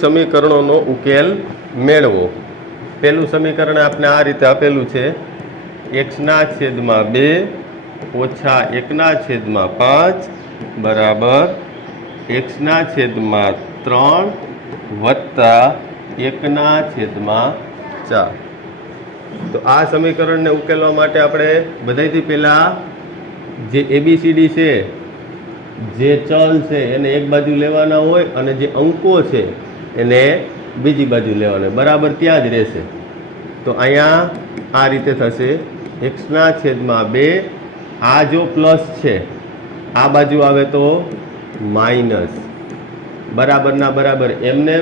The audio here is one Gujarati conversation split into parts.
સમીકરણોનો ઉકેલ મેળવો। પહેલું સમીકરણ આપણે આ રીતે આપેલું છે, x/2 ઓછા 1/5 બરાબર x/3 વત્તા 1/4। તો આ સમીકરણને ઉકેલવા માટે આપણે બધાથી પહેલાં જે ABCD છે, જે ચલ છે એને એક બાજુ લેવાના હોય અને જે અંકો છે એને બીજી બાજુ લેવાના, બરાબર ત્યાં જ રહેશે। તો અહીંયા આ રીતે થશે, x/2 આ જો પ્લસ છે આ બાજુ આવે તો માઇનસ, બરાબરના બરાબર એમને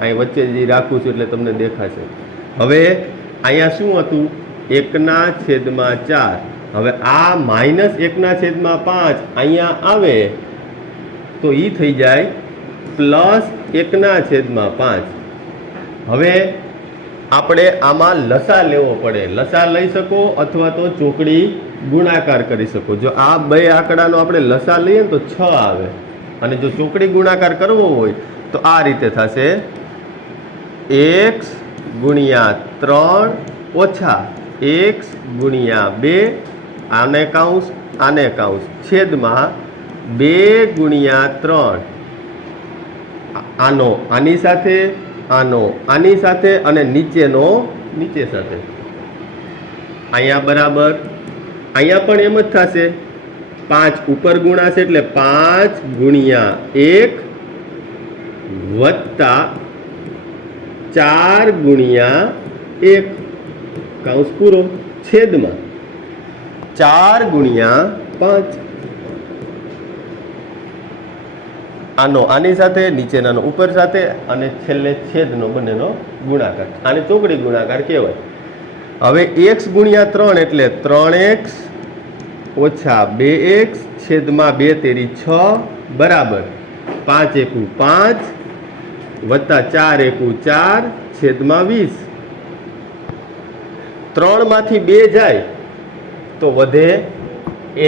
અહીં વચ્ચે જે રાખું છું એટલે તમને દેખાશે। હવે અહીંયા શું હતું, 1/4। હવે આ -1/5 અહીંયા આવે તો એ થઈ જાય +1/5। હવે આપણે આમાં લસા લેવો પડે, લસા લઈ શકો અથવા તો ચોકડી ગુણાકાર કરી શકો। જો આ બે આંકડાનો આપણે લસા લઈએ તો 6 આવે, અને જો ચોકડી ગુણાકાર કરવો હોય તો આ રીતે થશે, x/3 ઓછા x/2 આને કાઉન્સ છેદમાં 2/3 આની સાથે આની સાથે અને નીચેનો નીચે સાથે। અહીંયા બરાબર, અહીંયા પણ એમ જ થશે, 5 ઉપર ગુણાશે એટલે 5/1 વત્તા 4/1 કાઉન્સ પૂરો છેદમાં 4/5 આની સાથે નીચેનાનો ઉપર સાથે અને છેલ્લે છેદનો બંનેનો ગુણાકાર, આને ચોકડી ગુણાકાર કહેવાય। હવે x/3 એટલે 3x ઓછા 2x છેદમાં 2×3 6 બરાબર 5×1 5 વત્તા 4×1 4 છેદમાં 20। 3 માંથી 2 જાય તો વધે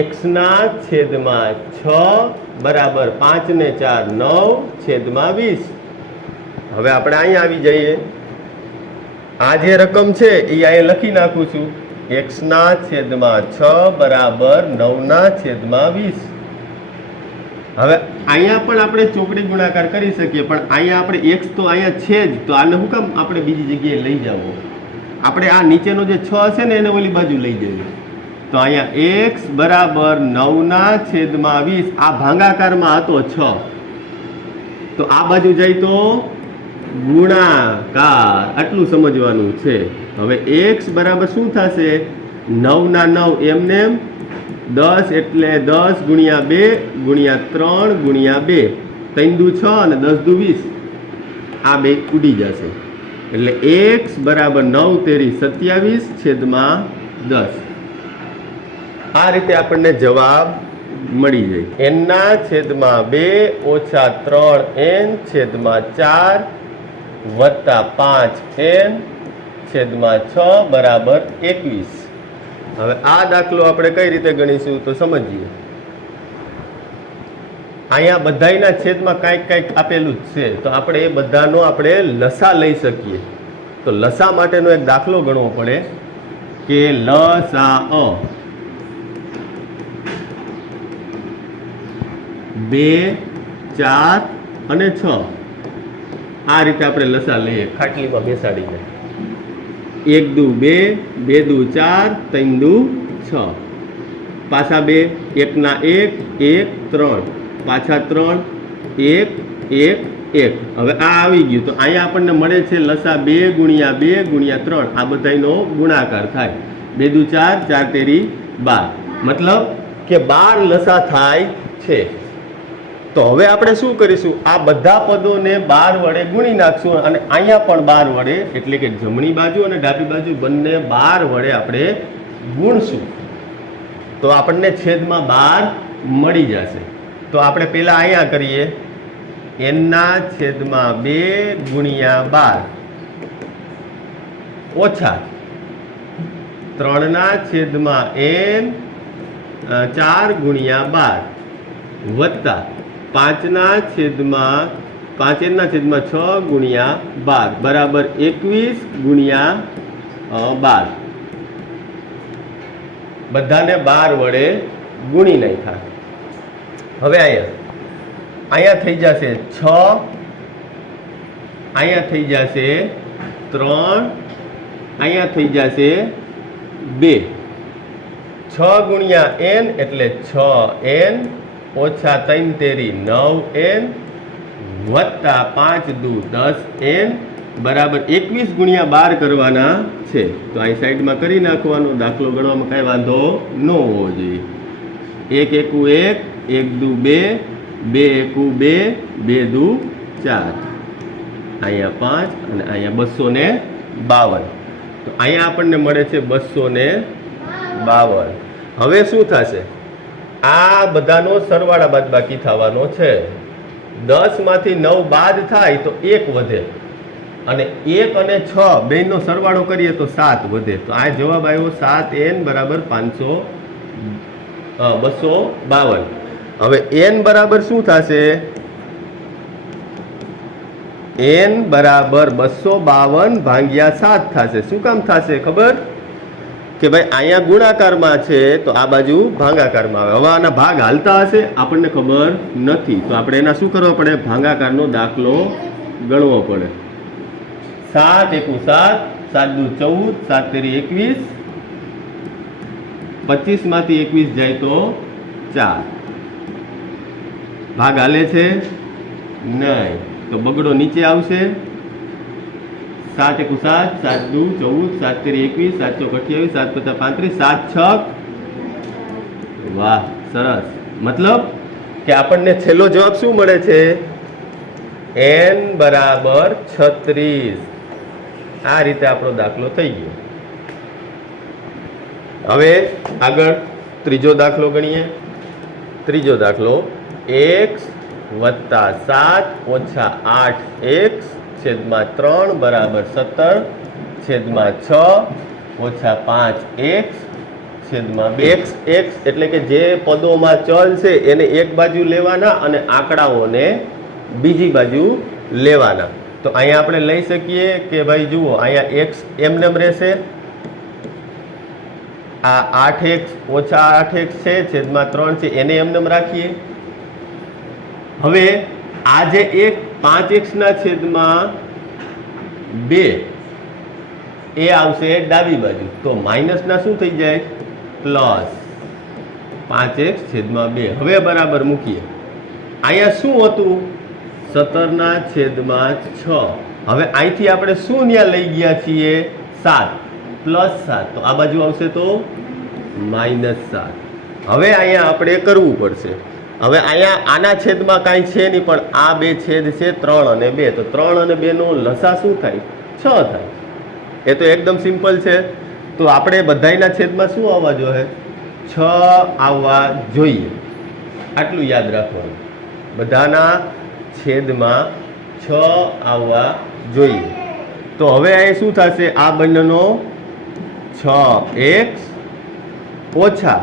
x/6 બરાબર 5 ને 4 9 છેદમાં 20। હવે આપણે અહીંયા આવી જઈએ, આ જે રકમ છે એ અહીંયા લખી નાખું છું, x/6 બરાબર 9/20। હવે અહીંયા પણ આપણે ચોકડી ગુણાકાર કરી શકીએ, પણ અહીંયા આપણે x તો અહીંયા છે જ, તો આને શું કામ આપણે બીજી જગ્યાએ લઈ જવું? આપણે આ નીચેનો જે 6 છે ને એને ઓલી બાજુ લઈ જઈએ। તો અહીંયા x બરાબર 9/20, આ ભાગાકારમાં હતો 6, તો આ બાજુ જાય તો ગુણાકાર, આટલું સમજવાનું છે। હવે x બરાબર શું થશે, 9×9 એમને 10 એટલે 10×2 × 3 × 2 3×2 6 અને 10×2 20, આ બે ઉડી જશે એટલે x બરાબર 9×3 = 27 છેદમાં 10। આ રીતે આપણને જવાબ મળી જાય, n/2 ઓછા 3n છેદમાં 4 વત્તા 5n છેદમાં 6 બરાબર 21। હવે આ દાખલો આપણે કઈ રીતે ગણીશું તો સમજીએ। અહીંયા બધાયના છેદમાં કાંઈક આપેલું જ છે, તો આપણે એ બધાનો આપણે લસા લઈ શકીએ। તો લસા માટેનો એક દાખલો ગણવો પડે કે લસા 2 4 અને 6, આ રીતે આપણે લસા લઈએ, ખાટલીમાં બેસાડીને, 1×2 2×4 3×6 પાછા 2 1×1 1 3 પાછા 3 1 1 1। હવે આ આવી ગયું, તો અહીંયા આપણને મળે છે લસા 2×2 × 3, આ બધાનો ગુણાકાર થાય, 2×4 4×13 12, મતલબ કે 12 લસા થાય છે। તો હવે આપણે શું કરીશું, આ બધા પદોને 12 વડે ગુણી નાખશું અને અહીંયા પણ 12 વડે, એટલે કે જમણી બાજુ અને ડાબી બાજુ બંને 12 વડે આપણે ગુણશું, તો આપણને છેદમાં 12 મળી જશે। તો આપણે પહેલા અહીંયા કરીએ, n/2 × 12 ઓછા 3/n 4 × 12 વત્તા 5/3 5 n/6 × 12 બરાબર 21 × 12 બધાને 12 વડે ગુણી નાખ્યા। હવે અહીંયા થઈ જશે 6, અહીંયા થઈ જશે 3, અહીંયા થઈ જશે 2। 6 × n એટલે 6n ઓછા 3 તેરી 9n વત્તા 5 દુ 10n બરાબર 21 × 12 કરવાના છે। તો અહીં સાઈડમાં કરી નાખવાનો, દાખલો ગણવામાં કાંઈ વાંધો ન હોવો જોઈએ। 1 એકુ 1, 1 દુ 2, 2 એકુ 2, 2 દુ 4, અહીંયા 5 અને અહીંયા 252। તો અહીંયા આપણને મળે છે 252। હવે શું થશે? આ બધાનો સરવાળા બાદબાકી થવાનો છે। 10 માંથી 9 બાદ થાય તો 1 વધે અને 1 અને 6 બેનો સરવાળો કરીએ તો 7 વધે। તો આ જવાબ આવ્યો 7n બરાબર 252। હવે n બરાબર શું થશે? n બરાબર 252 ભાગ્યા 7 થશે। શું કામ થશે ખબર? કે ભાઈ અહીંયા ગુણાકારમાં છે તો આ બાજુ ભાગાકારમાં આવે। હવે આના ભાગ હાલતા હશે આપણને ખબર નથી, તો આપણે એના શું કરવા પડે? ભાગાકારનો દાખલો ગણવો પડે। 7 એકુ 7, 7 દુ 14, 7 તેરી 21, 25 માંથી 21 જાય તો 4। ભાગ હાલે છે નહીં તો બગડો નીચે આવશે। 7 એકુ 7, 7 દુ 14, 7 તેરી 21, 7 ચોક 28, 7 પચાસ 35, 7 છક। વાહ, સરસ। મતલબ કે આપણને છેલ્લો જવાબ શું મળે છે? n બરાબર 36। આ રીતે આપણો દાખલો થઈ ગયો। હવે આગળ ત્રીજો દાખલો ગણીએ। ત્રીજો દાખલો x વત્તા 7 ઓછા 8x છેદમાં 3 બરાબર 17 છેદમાં 6 ઓછા 5x છેદમાં 2। x એટલે કે જે પદોમાં ચલ છે એને એક બાજુ લેવાના અને આંકડાઓને બીજી બાજુ લેવાના। તો અહીંયા આપણે લઈ શકીએ કે ભાઈ જુઓ, અહીંયા x એમનેમ રહેશે, આ 8x ઓછા 8x છે છેદમાં 3 છે એને એમનેમ રાખીએ। હવે આ જે એક 5x ના છેદમાં 2 એ આવશે ડાબી બાજુ, તો માઇનસ ના શું થઈ જાય? પ્લસ 5x છેદમાં 2। હવે બરાબર મૂકીએ। અહીંયા શું હતું? 17 ના છેદમાં 6। હવે અહીંથી આપણે શું ન્યા લઈ ગયા છીએ? 7 પ્લસ 7, તો આ બાજુ આવશે તો -7। હવે અહીંયા આપણે કરવું પડશે। હવે અહીંયા આના છેદમાં કાંઈ છે નહીં, પણ આ બે છેદ છે 3 અને 2, તો 3 અને 2 નો લસા શું થાય? 6 થાય। એ તો એકદમ સિમ્પલ છે। તો આપણે બધાયના છેદમાં શું આવવા જોઈએ? 6 આવવા જોઈએ। આટલું યાદ રાખવાનું, બધાના છેદમાં 6 આવવા જોઈએ। તો હવે અહીં શું થશે? આ બંનેનો 6x ઓછા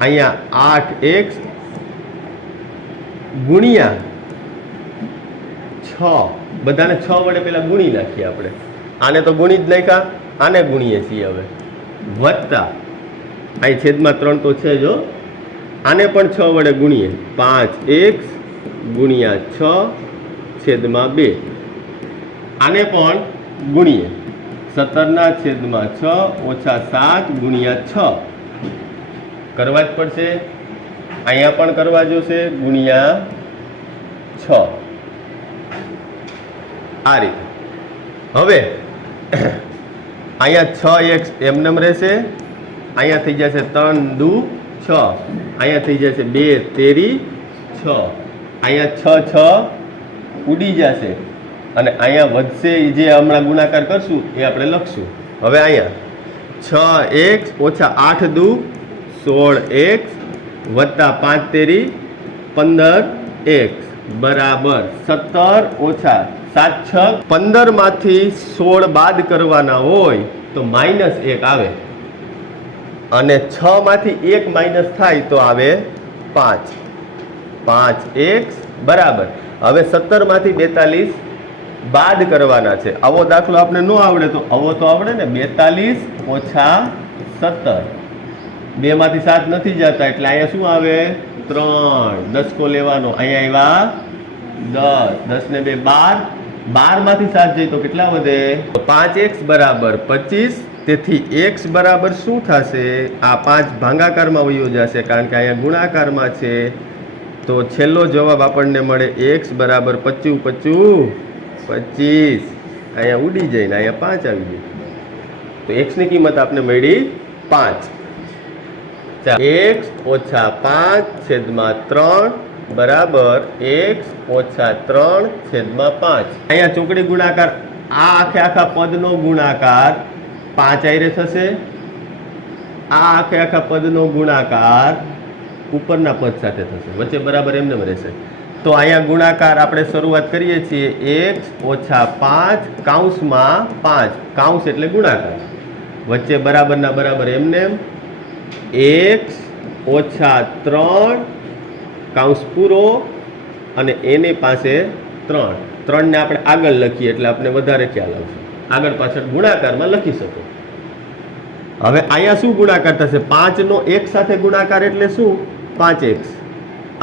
અહીંયા 8x ગુણ્યા 6, બધાને 6 વડે પેલા ગુણી નાખીએ આપણે। આને તો ગુણી જ નાખ્યા, આને ગુણીએ છીએ હવે, વત્તા અહીં છેદમાં 3 તો છે જો, આને પણ 6 વડે ગુણીએ, 5x ગુણ્યા 6 છેદમાં 2। આને પણ ગુણીએ, 17 ના છેદમાં 6 ઓછા 7 ગુણ્યા 6 કરવા જ પડશે। અહીંયા પણ કરવા જોશે, ગુણ્યા 6 આ રીતે। હવે અહીંયા 6x એમનેમ રહેશે, અહીંયા થઈ જશે 3 દુ 6, અહીંયા થઈ જશે 2 તેરી 6, અહીંયા 6 ઉડી જશે અને અહીંયા વધશે જે હમણાં ગુણાકાર કરશું એ આપણે લખશું। હવે અહીંયા 6x ઓછા 8 દુ 16x વત્તા 5 તેરી 15x બરાબર 17 ઓછા 7 6 15 માંથી 16 બાદ કરવાના હોય તો -1 આવે અને 6 માંથી 1 માઇનસ થાય તો આવે 5। 5x બરાબર. હવે 17 માંથી 42 બાદ કરવાના છે. આવો દાખલો આપણે ન આવડે તો આવો તો આવડે ને. 42 ઓછા 17, 2 માંથી 7 નથી જતા એટલે અહીંયા શું આવે? 3. દસકો લેવાનો. અહીંયા આવ્યા 10. 10 ને 2 12. 12 માંથી 7 જાય તો કેટલા વધે? 5x બરાબર 25. તેથી x બરાબર શું થશે? આ 5 ભાગાકારમાં વયો જશે કારણ કે અહીંયા ગુણાકારમાં છે. તો છેલ્લો જવાબ આપણને મળે x બરાબર 25. 25 અહીંયા ઉડી જાય ને અહીંયા 5 આવી જાય. તો x ની કિંમત આપણે મળી 5. x ઓછા 5/3 બરાબર x ઓછા 3/5. અહીંયા ચોકડી ગુણાકાર, આ આખા પદનો ગુણાકાર 5 આયરે થશે. આ આખા પદનો ગુણાકાર ઉપરના પદ સાથે થશે. વચ્ચે બરાબર એમને રહેશે. તો અહીંયા ગુણાકાર આપણે શરૂઆત કરીએ છીએ. x ઓછા 5 કૌંસમાં 5. કૌંસ એટલે ગુણાકાર. વચ્ચે બરાબરના બરાબર એમને. x ઓછા 3 કૌંસ પૂરો અને એની પાસે 3. 3 ને આપણે આગળ લખીએ એટલે આપણે વધારે ખ્યાલ આવશે. આગળ પાછળ ગુણાકારમાં લખી શકો. હવે અહીંયા શું ગુણાકાર થશે? 5 નો 1 સાથે ગુણાકાર એટલે શું? 5x.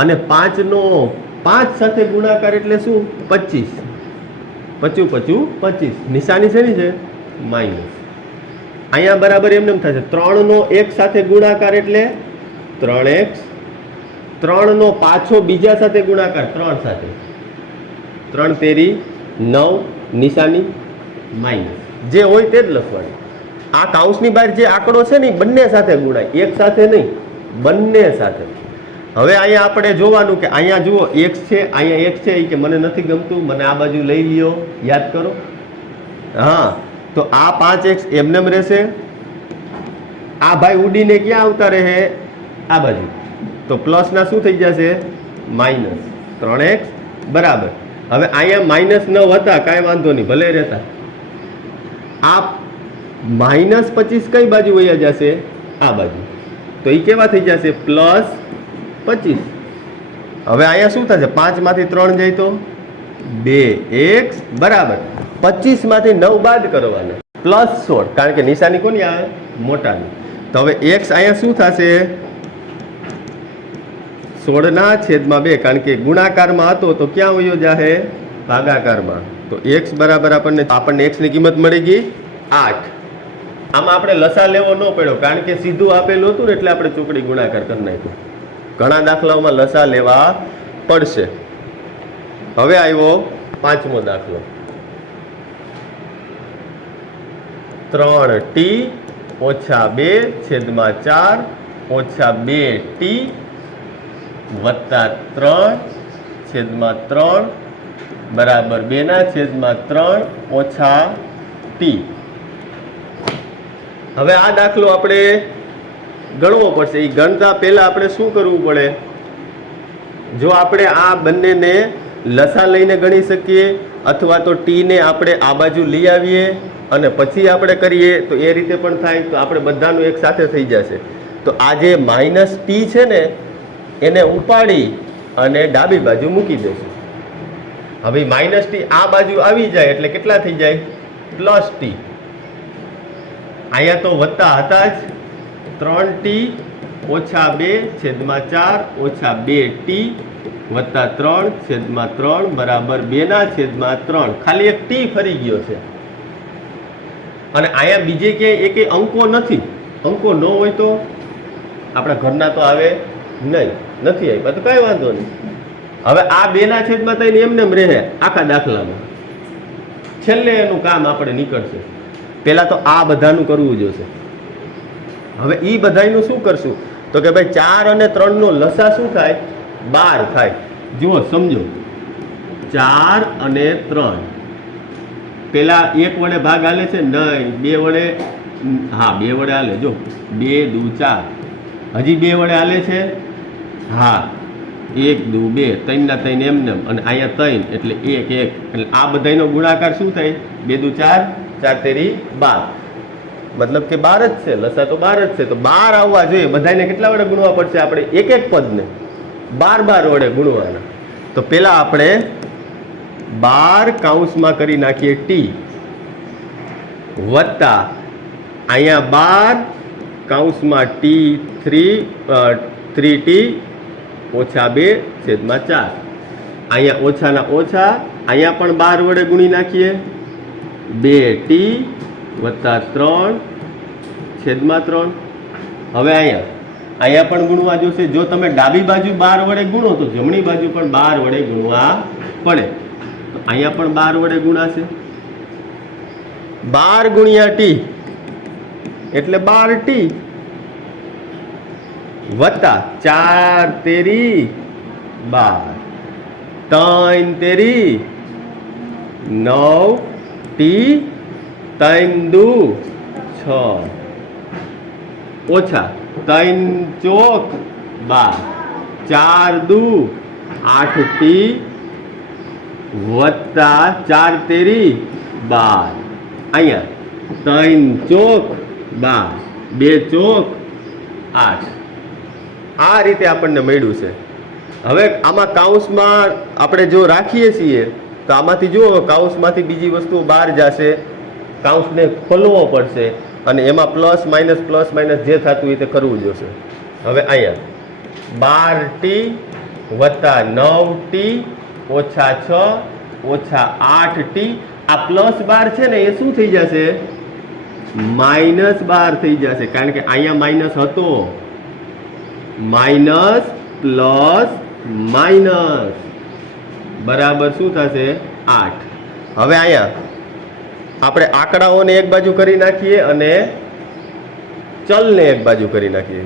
અને 5 નો 5 સાથે ગુણાકાર એટલે શું? 25. 25 25. નિશાની શેની છે? માઇનસ. અહીંયા બરાબર એમને થશે. 3 નો 1 સાથે ગુણાકાર એટલે 3x. 3 નો પાછો બીજા સાથે ગુણાકાર 3 સાથે. 3 તેરી 9. નિશાની માઇનસ. જે હોય તે જ લખવાનું. આ કૌંસની બહાર જે આંકડો છે ને બંને સાથે ગુણાય, એક સાથે નહીં, બંને સાથે. હવે અહીંયા આપણે જોવાનું કે અહીંયા જુઓ x છે, અહીંયા x છે કે મને નથી ગમતું, મને આ બાજુ લઈ લ્યો. યાદ કરો. હા, તો આ 5x એમને રહેશે. આ ભાઈ ઉડીને ક્યાં આવતા રહે? આ બાજુ. તો પ્લસના શું થઈ જશે? માઇનસ 3x બરાબર. હવે અહીંયા -9 હતા, કાંઈ વાંધો નહીં, ભલે રહેતા. આ -25 કઈ બાજુ વયા જશે? આ બાજુ. તો એ કેવા થઈ જશે? +25. હવે અહીંયા શું થશે? 5 માંથી 3 જાય તો 2x બરાબર. 25 માંથી 9 બાદ કરવાના. +16 કારણ કે નિશાની કોની આવે? મોટાની. તો હવે x અહીંયા શું થશે? 16/2 કારણ કે ગુણાકારમાં હતો તો ક્યાં વયો જાહે? ભાગાકારમાં. તો x બરાબર આપણને x ની કિંમત મળી ગઈ 8. આમાં આપણે લસા લેવો ન પડ્યો કારણ કે સીધું આપેલું હતું ને એટલે આપણે ચોકડી ગુણાકાર કરી નાખ્યો. ઘણા દાખલાઓમાં લસા લેવા પડશે. હવે આવ્યો 5મો દાખલો. 3t ઓછા 2/4 ઓછા 2t વત્તા 3/3 બરાબર 2/3 ઓછા t. હવે આ દાખલો આપણે ગણવો પડશે. એ ગણતા પહેલા આપણે શું કરવું પડે? જો આપણે આ બંનેને લસા લઈને ગણી શકીએ અથવા તો ટી ને આપણે આ બાજુ લઈ આવીએ અને પછી આપણે કરીએ તો એ રીતે પણ થાય. તો આપણે બધાનું એક સાથે થઈ જશે. તો આ જે -t છે ને એને ઉપાડી અને ડાબી બાજુ મૂકી દેશું. હવે -t આ બાજુ આવી જાય એટલે કેટલા થઈ જાય? +t. અહીંયા તો વત્તા હતા જ. 3t ઓછા 2/4 ઓછા 2t વત્તા 3/3 બરાબર 2/3. ખાલી એક t ફરી ગયો છે. અને અહીંયા બીજે ક્યાંય એકે અંકો નથી. અંકો ન હોય તો આપણા ઘરના તો આવે નહીં, નથી આવ્યા તો કાંઈ વાંધો નહીં. હવે આ 2/3 એમને એમ રહે આખા દાખલામાં. છેલ્લે એનું કામ આપણે નીકળશે. પહેલાં તો આ બધાનું કરવું જોશે. હવે એ બધાનું શું કરશું? તો કે ભાઈ 4 અને 3 નો લસા શું થાય? 12 થાય. જુઓ સમજો, 4 અને 3 પેલા 1 વડે ભાગ હાલે છે? નહીં. 2 વડે, હા 2 વડે હાલે. જો 2 દુ 4. હજી 2 વડે હાલે છે? હા 1 દુ 2. 3 ના 3 એમને. અને અહીંયા 3 એટલે 1 1. એટલે આ બધાનો ગુણાકાર શું થાય? 2 દુ 4, 4 તેરી 12. મતલબ કે 12 જ છે. લસા તો 12 જ છે. તો 12 આવવા જોઈએ. બધાને કેટલા વડે ગુણવા પડશે? આપણે એક એક પદને 12 વડે ગુણવાના. તો પેલા આપણે 12 કૌંસમાં કરી નાખીએ ટી વત્તા અહીંયા 12 કૌંસમાં ટી 3t ઓછા 2/4 અહીંયા ઓછાના ઓછા અહીંયા પણ 12 વડે ગુણી નાખીએ 2t વત્તા 3/3 હવે અહીંયા પણ ગુણવા જોશે જો તમે ડાબી બાજુ 12 વડે ગુણો તો જમણી બાજુ પણ 12 વડે ગુણવા પડે તો અહીંયા પણ 12 વડે ગુણાશે 12 ગુણ્યા ટી એટલે 12t વત્તા 4 તેરી 12 3 તેરી 9 ટી 3 દુ 6 ઓછા 3 ચોક 12 4 દુ 8t વત્તા 4 તેરી 12 અહીંયા 3 ચોક 12 2 ચોક 8 આ રીતે આપણને મળ્યું છે હવે આમાં કૌંસમાં આપણે જો રાખીએ છીએ તો આમાંથી જુઓ કૌંસમાંથી બીજી વસ્તુ બહાર જશે કૌંસને ખોલવો પડશે અને એમાં પ્લસ માઇનસ જે થતું હોય તે કરવું જોશે હવે અહીંયા 12t વત્તા 9t ઓછા 6 ઓછા 8t આ પ્લસ 12 છે ને એ શું થઈ જશે -12 થઈ જશે કારણ કે અહીંયા માઇનસ હતો માઇનસ પ્લસ માઇનસ બરાબર શું થશે 8 હવે અહીંયા આપણે આંકડાઓને એક બાજુ કરી નાખીએ અને ચલને એક બાજુ કરી નાખીએ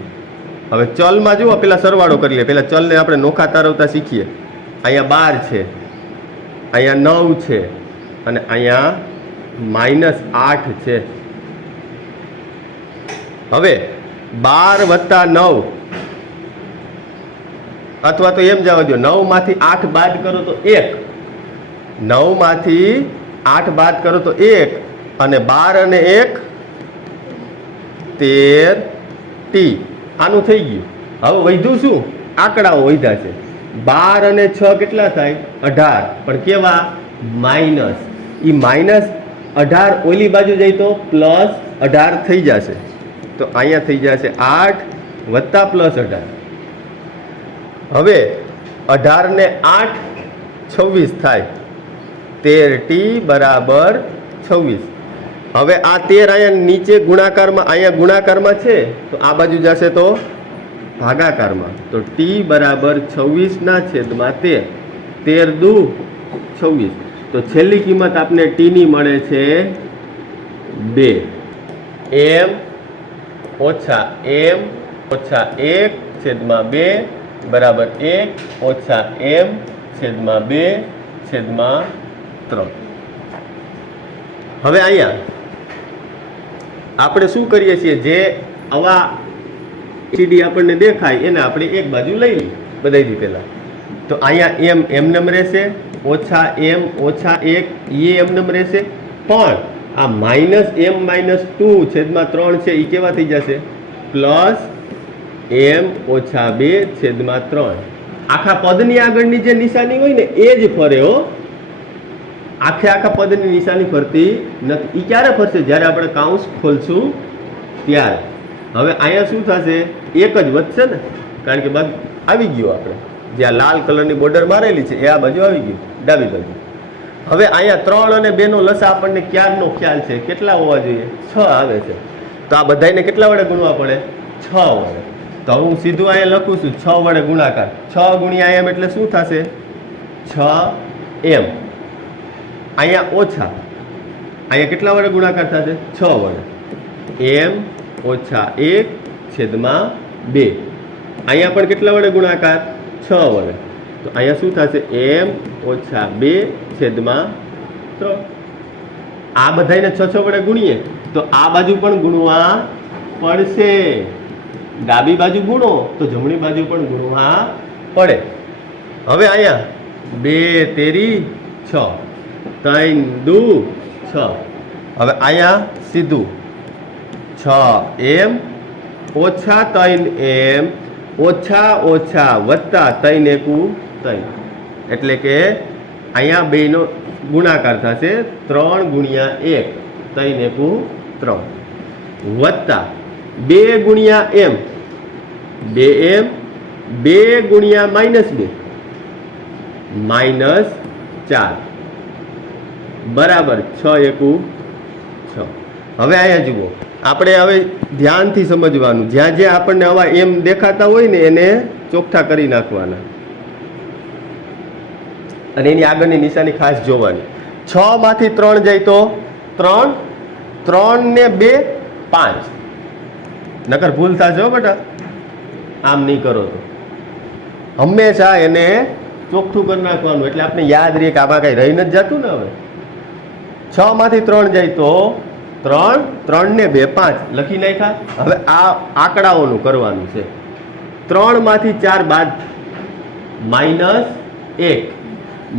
હવે ચલમાં જુઓ પેલા સરવાળો કરી લે પેલા ચલને આપણે નોખા તારવતા શીખીએ અહીંયા 12 છે અહીંયા 9 છે અને અહીંયા -8 છે હવે 12 વત્તા 9 અથવા તો એમ જવા દો 9 માંથી 8 બાદ કરો તો 1 9 માંથી 8 બાદ કરો તો 1 અને 12 અને 1 13t આનું થઈ ગયું હવે વધ્યું શું આંકડાઓ વધ્યા છે 12 અને 6 કેટલા થાય 18 પણ કેવા માઇનસ એ -18 ઓલી બાજુ જાય તો +18 થઈ જશે તો અહીંયા થઈ જશે 8 વત્તા +18 હવે 18 ને 8 26 થાય 13t બરાબર 26 હવે આ 13 અહીંયા નીચે ગુણાકારમાં છે તો આ બાજુ જશે તો ભાગાકારમાં તો t બરાબર 26/13 13 દુ 26 તો છેલ્લી કિંમત આપને t ની મળે છે 2 m ઓછા m ઓછા 1/2 બરાબર 1 ઓછા m/2/3 હવે અહીંયા આપણે શું કરીએ છીએ જે આવા સીડી આપણને દેખાય એને આપણે એક બાજુ લઈ લઈએ બધાયથી પહેલા તો અહીંયા એમનેમ રહેશે ઓછા m ઓછા 1 એ એમનેમ રહેશે પણ આ -m-2/3 છે એ કેવા થઈ જશે પ્લસ m ઓછા 2/3 આખા પદની આગળની જે નિશાની હોય ને એ જ ફરે હો આખા પદની નિશાની ફરતી નથી એ ક્યારે ફરશે જ્યારે આપણે કૌંસ ખોલશું ત્યારે હવે અહીંયા શું થશે એક જ વધશે ને કારણ કે બાદ આવી ગયું આપણે જ્યાં લાલ કલરની બોર્ડર મારેલી છે એ આ બાજુ આવી ગયું ડાબી બાજુ હવે અહીંયા 3 અને 2 નો લસા આપણને ક્યારનો ખ્યાલ છે કેટલા હોવા જોઈએ 6 આવે છે તો આ બધાને કેટલા વડે ગુણવા પડે 6 વડે તો હું સીધું અહીંયા લખું છું 6 વડે ગુણાકાર 6 ગુણ્યા m એટલે શું થશે 6m અહીંયા ઓછા અહીંયા કેટલા વડે ગુણાકાર થશે 6 વડે m ઓછા 1/2 અહીંયા પણ કેટલા વડે ગુણાકાર 6 વડે તો અહીંયા શું થશે m ઓછા 2/3 આ બધાને 6 વડે ગુણીએ તો આ બાજુ પણ ગુણવા પડશે ડાબી બાજુ ગુણો તો જમણી બાજુ પણ ગુણવા પડે હવે અહીંયા 2 તેરી 6 3 દુ 6 હવે અહીંયા સીધું 6m ઓછા 3m ઓછા વત્તા 3 એકુ 3 એટલે કે અહીંયા બેનો ગુણાકાર થશે 3 ગુણ્યા 1 3 એકુ 3 વત્તા 2 ગુણ્યા m 2m 2 ગુણ્યા -2 -4 બરાબર 6 એકુ 6. હવે અહીંયા જુઓ, આપણે હવે ધ્યાનથી સમજવાનું, જ્યાં જ્યાં આપણને આવા એમ દેખાતા હોય ને એને ચોખ્ઠા કરી નાખવાના અને એની આગળની નિશાની ખાસ જોવાની. 6 માંથી 3 જાય તો 3 3 ને 2 5, નકર ભૂલ થશે હો બેટા, આમ નહીં કરો તો. હંમેશા એને ચોખ્ઠું કરી નાખવાનું એટલે આપણે યાદ રહીએ કે આમાં કઈ રહી નથી જતું ને. હવે 6 માંથી 3 જાય તો 3 3 ને 2 5 લખી નાખ્યા. હવે આ આંકડાઓનું કરવાનું છે. 3 માંથી 4 બાદ -1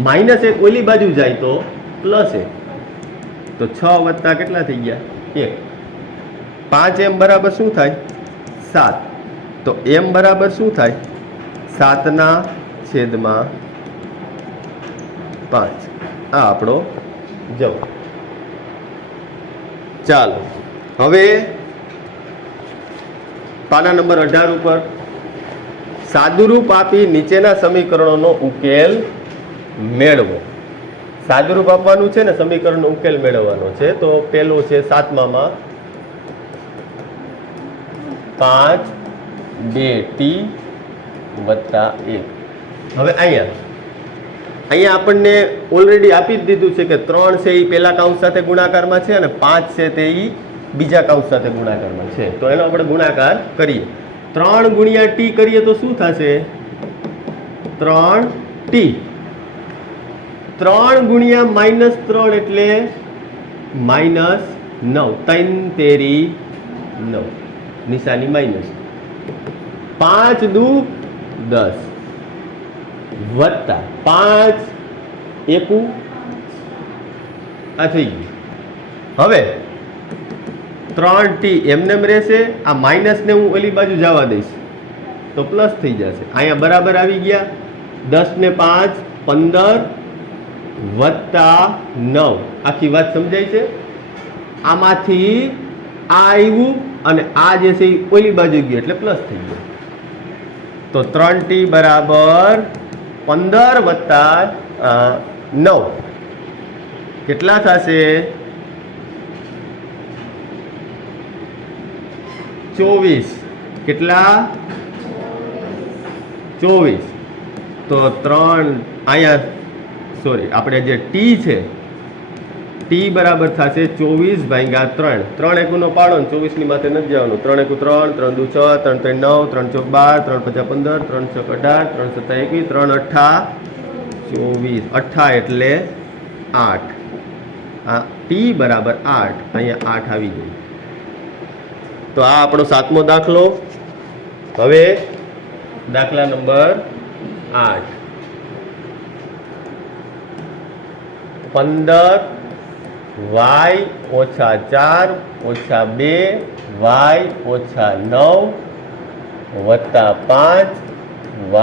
-1 ઓલી બાજુ જાય તો +1, તો 6 વત્તા કેટલા થઈ ગયા 1. 5m બરાબર શું થાય 7, તો m બરાબર શું થાય 7/5. આ આપણો જવાબ. ચાલો હવે પાના નંબર 18 ઉપર સાદુરૂપ આપી નીચેના સમીકરણોનો ઉકેલ મેળવો. સાદુરૂપ આપવાનું છે ને સમીકરણનો ઉકેલ મેળવવાનો છે. તો પેલું છે 7માં 5 2t + 1. હવે અહીંયા આપણને ઓલરેડી આપી જ દીધું છે કે 3 છે એ પહેલા કૌંસ સાથે ગુણાકારમાં છે અને 5 છે તે બીજા કૌંસ સાથે ગુણાકારમાં છે. તો એનો આપણે ગુણાકાર કરીએ. 3 ગુણ્યા t કરીએ તો શું થશે 3t. 3 ગુણ્યા -3 એટલે -9, 3 તેરી 9, નિશાની માઇનસ. 5 દુ 10 વત્તા 5 એકુ આ થઈ ગયું. હવે 3t એમને એમ રહેશે. આ માઇનસ ને હું ઓલી બાજુ જવા દઈશ તો પ્લસ થઈ જશે. અહીંયા બરાબર આવી ગયા. 10 ને 5 15 વત્તા 9. આખી વાત સમજાય છે. આમાંથી આ આવ્યું અને આ જે છે એ ઓલી બાજુ ગયું એટલે પ્લસ થઈ ગયું. તો 3t બરાબર 15 વત્તા 9 કેટલા થશે 24. કેટલા 24. તો 3 અહીંયા સોરી આપણે જે t છે t બરાબર થશે 24/3. 3 એકુનો પાડો ને 24 ની માથે નથી જવાનું. 3 એકુ 3, 3 દુ 6, 3 3 9, 3 ચોક 12, 3 5 15, 3 6 18, 3 7 21, 3 8 24. 8 એટલે 8. આ t બરાબર 8. અહીંયા 8 આવી ગયું. તો આ આપણો 7મો દાખલો. હવે દાખલા નંબર 8. 15 y - 4 - 2 y - 9 વત્તા 5 y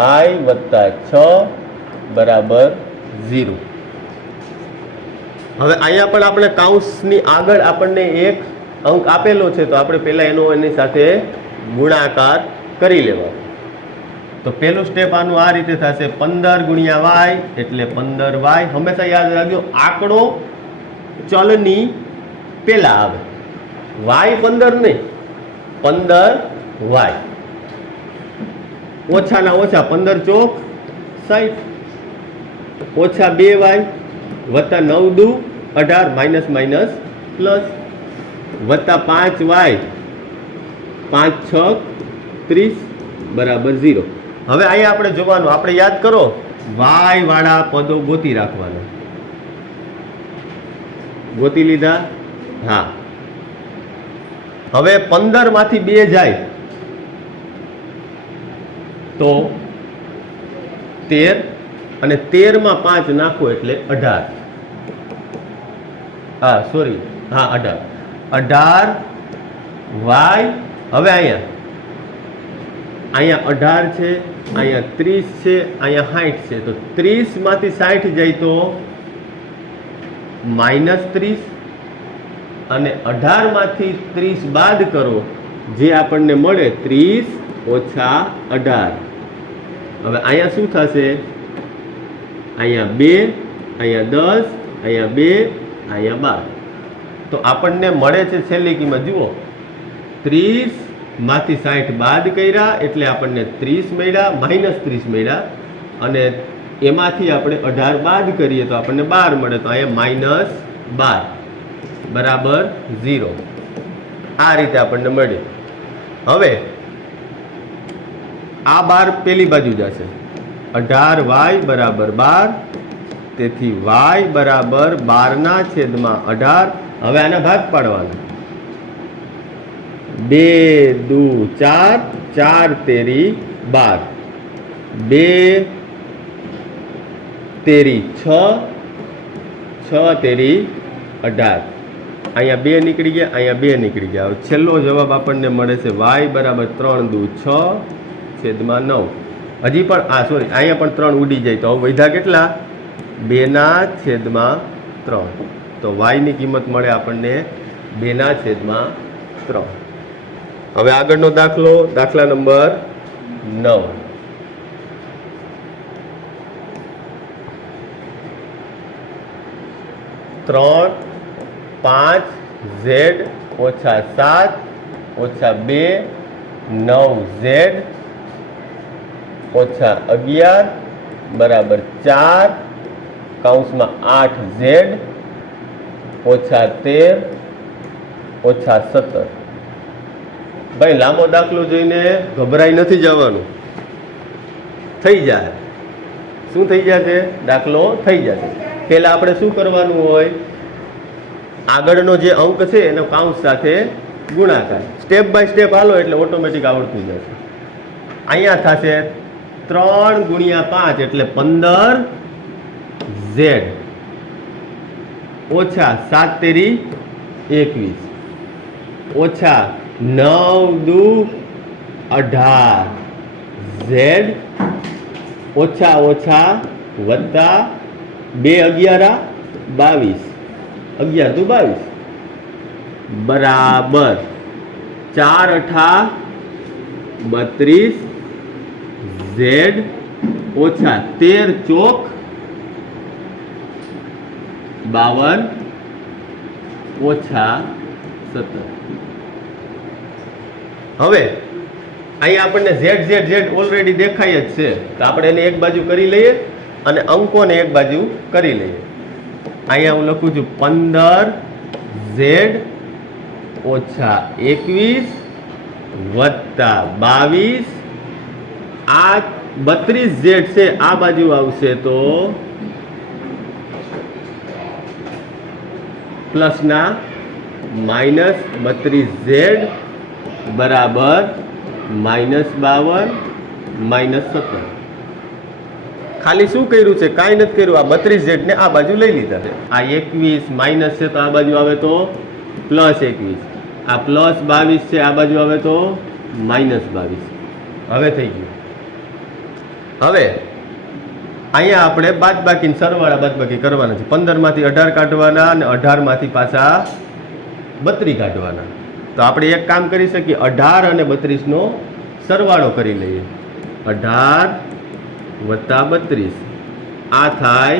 વત્તા 6 બરાબર 0. હવે અહીંયા પણ આપણે કૌંસની આગળ આપણને એક અંક આપેલો છે તો આપણે પહેલા એની સાથે ગુણાકાર કરી લેવાનો. તો પહેલું સ્ટેપ આનું આ રીતે થશે 15 ગુણ્યા y એટલે 15y. હંમેશા યાદ રાખજો આંકડો ચલની પેલા આવે. y 15 નહીં 15y ઓછાના ઓછા 15 ચોક 60 ઓછા 2y વત્તા 9 દુ 18 માઇનસ માઇનસ પ્લસ વત્તા 5y 5 6 30 બરાબર 0. હવે અહીંયા આપણે જોવાનું, આપણે યાદ કરો y વાળા પદો ગોતી રાખવાના. ગોતી લીધા? હા. હવે 15 માંથી 2 જાય તો 13 અને 13 માં 5 નાખો એટલે 18. હા સોરી, હા 18 y. હવે અહીંયા 18 છે અહીંયા 30 છે, અહીંયા 60 છે, તો 30 માંથી 60 જાય તો -30, અને 18 માંથી 30 બાદ કરો, જે આપણને મળે 30 ઓછા 18. હવે અહીંયા શું થશે? અહીંયા 2, અહીંયા 10, અહીંયા 2, અહીંયા 12. તો આપણને મળે છે છેલ્લી કિંમત જુઓ, 30 માંથી 60 બાદ કર્યા એટલે આપણને 30 મળ્યા, -30 મળ્યા, અને એમાંથી આપણે 18 બાદ કરીએ તો આપણને 12 મળે, તો અહીંયા -12 બરાબર 0. આ રીતે આપણને મળે. હવે આ 12 પેલી બાજુ જશે, 18y બરાબર 12, તેથી y બરાબર 12/18. હવે આના ભાગ પાડવાના, 2 દુ 4, 4 તેરી 12, 2 તેરી 6, 6 તેરી 18. અહીંયા 2 નીકળી ગયા, અહીંયા 2 નીકળી ગયા. હવે છેલ્લો જવાબ આપણને મળે છે y બરાબર 3 દુ 6/9. હજી પણ સોરી, અહીંયા પણ 3 ઉડી જાય, તો હવે વધ્યા કેટલા? 2/3. તો y ની કિંમત મળે આપણને 2/3. હવે આગળનો દાખલો, દાખલા નંબર 9. ત્રણ 5 z ઓછા 7 ઓછા 2 9 z ઓછા 11 બરાબર 4 કૌંસમાં 8 z ઓછા 13 ઓછા 17. ભાઈ લાંબો દાખલો જોઈને ગભરાઈ નથી જવાનું, થઈ જાય. શું થઈ જશે? દાખલો થઈ જશે. પહેલા આપણે શું કરવાનું હોય? આગળનો જે અંક છે એનો કાઉન્સ સાથે ગુણાકાર. સ્ટેપ બાય સ્ટેપ હાલો એટલે ઓટોમેટિક આવડતું જશે. અહીંયા થશે 3 × 5 એટલે 15 z ઓછા 7 તેરી 21 ઓછા 9 દુ 18 z ઓછા ઓછા વત્તા 2 11 22 11 દુ 22 બરાબર 4 8 32 z ઓછા 13 ચોક 52 ઓછા 17. હવે અહીંયા આપણને z z z ઓલરેડી દેખાય જ છે, તો આપણે એને એક બાજુ કરી લઈએ અને અંકોને એક બાજુ કરી લઈએ. અહીંયા હું લખું છું 15 z ઓછા 21 વત્તા 22. આ 32 z છે, આ બાજુ આવશે તો પ્લસના -32 z બરાબર -52 -17. ખાલી શું કર્યું છે? કાંઈ નથી કર્યું. આ 32 z ને આ બાજુ લઈ લીધા છે. આ 21 માઇનસ છે તો આ બાજુ આવે તો +21. આ +22 છે, આ બાજુ આવે તો -22. હવે થઈ ગયું. હવે અહીંયા આપણે બાદબાકી સરવાળા બાદબાકી કરવાના છે. 15 માંથી 18 કાઢવાના અને 18 માંથી પાછા 32 કાઢવાના. તો આપણે એક કામ કરી શકીએ, 18 અને 32 નો સરવાળો કરી લઈએ. 18 વત્તા 32 આ થાય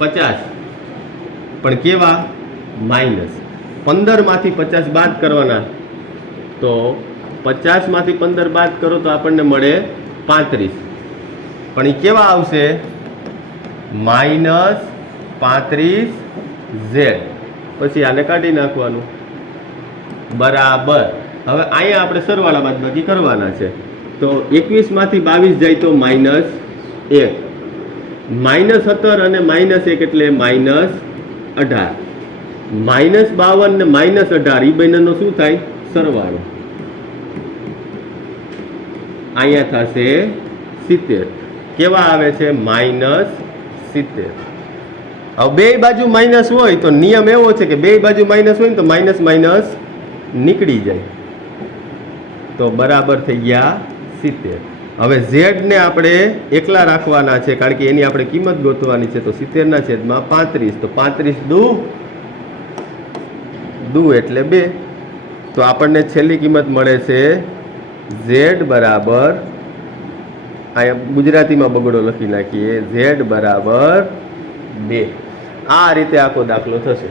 50, પણ કેવા? માઇનસ. 15 માંથી 50 બાદ કરવાના, તો 50 માંથી 15 બાદ કરો તો આપણને મળે 35, પણ એ કેવા આવશે? -35 z. પછી આને કાઢી નાખવાનું બરાબર. હવે અહીંયા આપણે સરવાળા બાદબાકી કરવાના છે. તો 21 માંથી 22 જાય તો -1, -17 અને -1 એટલે -18. -52 ને -18 એ બંનેનો શું થાય? સરવાળો. અહીંયા થશે 70. કેવા આવે છે? -70. હવે બે બાજુ માઇનસ હોય તો નિયમ એવો છે કે બે બાજુ માઇનસ હોય ને તો માઇનસ માઇનસ નીકળી જાય. તો બરાબર થઈ ગયા 70. હવે ઝેડ ને આપણે એકલા રાખવાના છે કારણ કે એની આપણે કિંમત ગોતવાની છે. તો 70/35 તો 35 દુ એટલે 2. તો આપણને છેલ્લી કિંમત મળે છે ઝેડ બરાબર, અહીંયા ગુજરાતીમાં બગડો લખી નાખીએ, ઝેડ બરાબર 2. આ રીતે આખો દાખલો થશે.